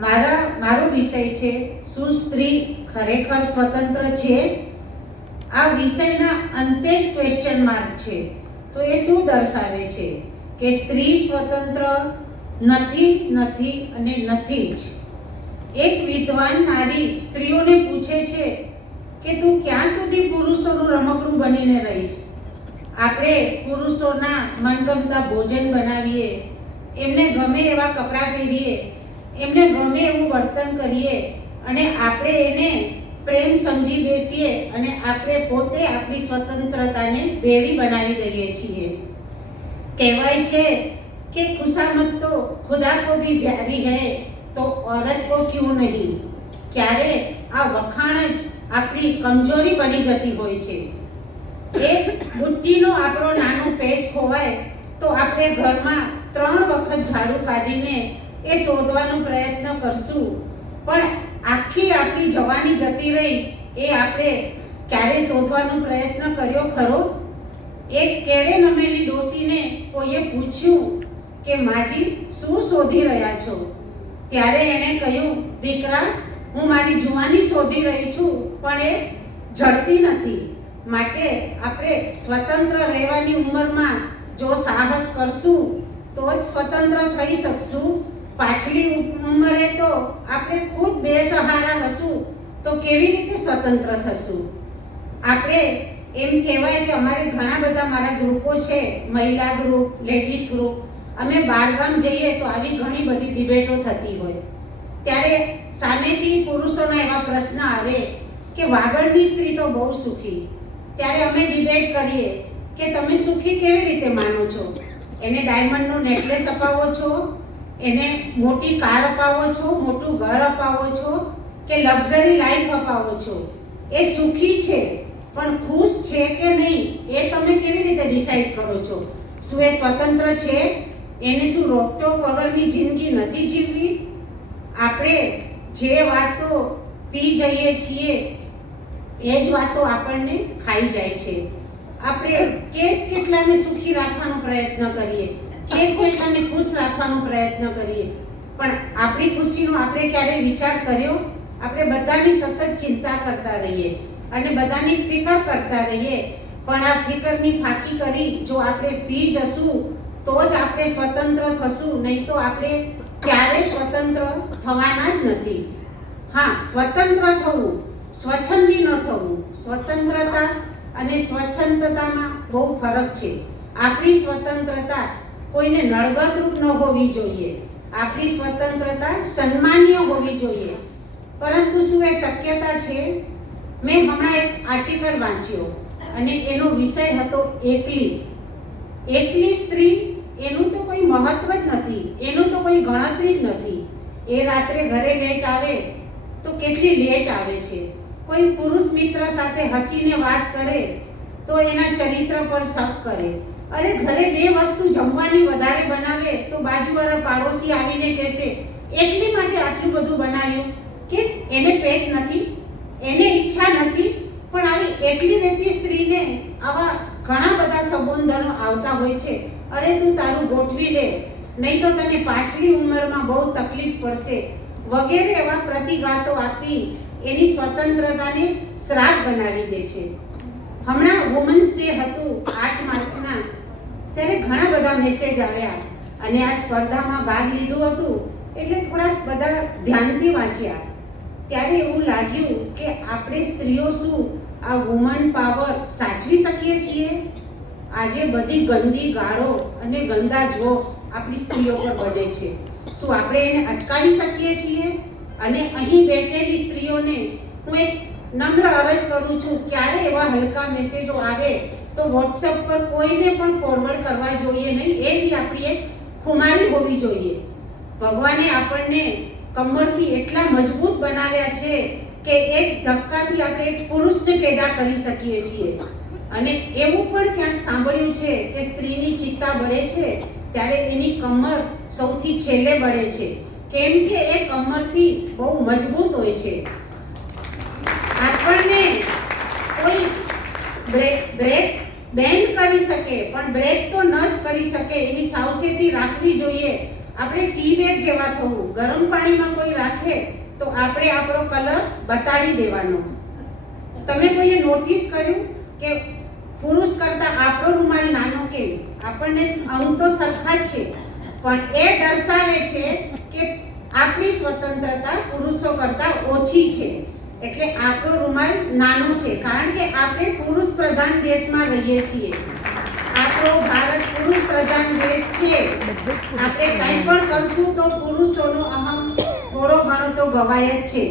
મારો વિષય છે શું સ્ત્રી ખરેખર સ્વતંત્ર છે? આ વિષયના અંતે જ ક્વેશ્ચન માર્ક છે. તો એ શું દર્શાવે છે કે સ્ત્રી સ્વતંત્ર નથી અને નથી જ. એક વિદ્વાન નારી સ્ત્રીઓને પૂછે છે કે તું ક્યાં સુધી પુરુષોનું રમકડું બનીને રહીશ? આપણે પુરુષોના મનગમતા ભોજન બનાવીએ, એમને ગમે એવા કપડાં પહેરીએ, એમને ગમે એવું વર્તન કરીએ અને આપણે એને પ્રેમ સમજી બેસીએ અને આપણે પોતે આપણી સ્વતંત્રતાને બેડી બનાવી દઈએ છીએ. કહેવાય છે કે ખુશામત તો ખુદા કો ભી પ્યારી હૈ તો औरत को क्यों नहीं. ક્યારે આ વખાણ જ આપણી કમજોરી બની જતી હોય છે. એક બુટ્ટીનો આપણો નાનો પેચ ખોવાય તો આપણે ઘરમાં 3 વખત ઝાડુ કાઢીને એ શોધવાનો પ્રયત્ન કરશું, પણ આખી આપણી જવાની જતી રહી એ આપણે ક્યારે શોધવાનો પ્રયત્ન કર્યો ખરો? એક કેળે નમેલી ડોસીને કોઈએ પૂછ્યું કે માજી શું શોધી રહ્યા છો? ત્યારે એણે કહ્યું, દીકરા હું મારી જુવાની શોધી રહી છું, પણ એ જડતી નથી. માટે આપણે સ્વતંત્ર રહેવાની ઉંમરમાં જો સાહસ કરશું તો જ સ્વતંત્ર થઈ શકશું. પાછલી ઉંમરે તો આપણે ખુદ બેસહારા હશું તો કેવી રીતે સ્વતંત્ર થશું? આપણે એમ કહેવાય કે અમારે ઘણા બધા મારા ગ્રુપો છે, મહિલા ગ્રુપ, લેડીઝ ગ્રુપ. અમે બહારગામ જઈએ તો આવી ઘણી બધી ડિબેટો થતી હોય ત્યારે સામેથી પુરુષોના એવા પ્રશ્ન આવે કે વાગડની સ્ત્રી તો બહુ સુખી. ત્યારે અમે ડિબેટ કરીએ કે તમે સુખી કેવી રીતે માનો છો? એને ડાયમંડનો નેકલેસ અપાવો છો, એને મોટી કાર અપાવો છો, મોટું ઘર અપાવો છો કે લક્ઝરી લાઈફ અપાવો છો? એ સુખી છે પણ ખુશ છે કે નહીં એ તમે કેવી રીતે ડિસાઈડ કરો છો? શું એ સ્વતંત્ર છે? એને શું રોકટોક વગરની જિંદગી નથી જીવવી? આપણે જે વાતો પી જઈએ છીએ એ જ વાતો આપણને ખાઈ જાય છે. આપણે કેટલાને સુખી રાખવાનો પ્રયત્ન કરીએ, કેટલાને ખુશ રાખવાનો પ્રયત્ન કરીએ, પણ આપણી ખુશીનો આપણે ક્યારેય વિચાર કર્યો? આપણે બધાની સતત ચિંતા કરતા રહીએ અને બધાની ફિકર કરતા રહીએ, પણ આ ફિકરની ફાંકી કરી જો આપણે પી જશું તો જ આપણે સ્વતંત્ર થશું, નહીં તો આપણે ક્યારેય સ્વતંત્ર થવાના જ નથી. હા, સ્વતંત્ર થવું, સ્વચ્છંદી ન થવું. સ્વતંત્રતા અને સ્વચ્છંદતામાં બહુ ફરક છે. આપણી સ્વતંત્રતા કોઈને નડગતરૂપ ન હોવી જોઈએ. આપણી સ્વતંત્રતા સન્માનીય હોવી જોઈએ. પરંતુ શું એ શક્યતા છે? મેં હમણાં એક આર્ટિકલ વાંચ્યો અને એનો વિષય હતો એકલી. એકલી સ્ત્રી એનું તો કોઈ મહત્વ જ નથી, એનું તો કોઈ ગણતરી જ નથી. એ રાત્રે ઘરે લેટ આવે તો કેટલી લેટ આવે છે. કોઈ પુરુષ મિત્ર સાથે હસીને વાત કરે તો એના ચરિત્ર પર શક કરે. અરે ઘરે 2 વસ્તુ જમવાની વધારે બનાવે તો બાજુવાળા પાડોશી આવીને કહેશે એકલી માટે આટલું બધું બનાવ્યું કે એને પેટ નથી, એને ઈચ્છા નથી. પણ આવી એકલી રહેતી સ્ત્રીને આવા ઘણા બધા સંબોધનો આવતા હોય છે. અરે તું તારું ગોઠવી લે, નહીં તો તને પાછલી ઉંમરમાં બહુ તકલીફ પડશે, વગેરે એવા પ્રતિઘાતો આપી એની સ્વતંત્રતાને શ્રાપ બનાવી દે છે. હમણાં વુમન્સ ડે હતું 8 માર્ચના, ત્યારે ઘણા બધા મેસેજ આવ્યા અને આ સ્પર્ધામાં ભાગ લીધું હતું એટલે થોડા બધા ધ્યાનથી વાંચ્યા. ત્યારે એવું લાગ્યું કે આપણે સ્ત્રીઓ શું આ વુમન પાવર સાચવી શકીએ છીએ? આજે બધી ગંદી ગાળો અને ગંદા જોક્સ આપણી સ્ત્રીઓ પર બને છે. શું આપણે એને અટકાવી શકીએ છીએ? અને અહીં બેઠેલી સ્ત્રીઓને હું એક નમ્ર અરજ કરું છું, ક્યારે એવા હલકા મેસેજો આવે તો વોટ્સએપ પર કોઈને પણ ફોરવર્ડ કરવા જોઈએ નહીં. એ બી આપણી એક ખુમારી હોવી જોઈએ. ભગવાને આપણને કમરથી એટલા મજબૂત બનાવ્યા છે કે એક ધક્કાથી આપણે એક પુરુષને પેદા કરી શકીએ છીએ. અને એવું પણ ક્યાંક સાંભળ્યું છે કે સ્ત્રીની ચિત્તા બળે છે ત્યારે એની કમર સૌથી છેલ્લે બળે છે, કેમ કે એ કમરથી બહુ મજબૂત હોય છે. આપણને કોઈ બ્રેક બેન્ડ કરી શકે પણ બ્રેક તો ન જ કરી શકે, એની સાવચેતી રાખવી જોઈએ. આપણે ટી બેગ જેવા થવું. ગરમ પાણીમાં કોઈ રાખે તો આપણે આપણો કલર બતાડી દેવાનો. તમે કોઈએ નોટિસ કર્યું કે પુરુષ કરતા આપણો રૂમાલ નાનો કેમ? આપણને અંગ તો સરખા જ છે, પણ એ દર્શાવે છે કે આપણી સ્વતંત્રતા પુરુષો કરતા ઓછી છે. એટલે આપણો રૂમાલ નાનો છે, કારણ કે આપણે પુરુષ પ્રધાન દેશમાં રહીએ છીએ. આપણો ભારત પુરુષ પ્રધાન દેશ છે. આપણે કંઈ પણ કરશું તો પુરુષોનો અહમ થોડો ઘણો તો ગવાય જ છે.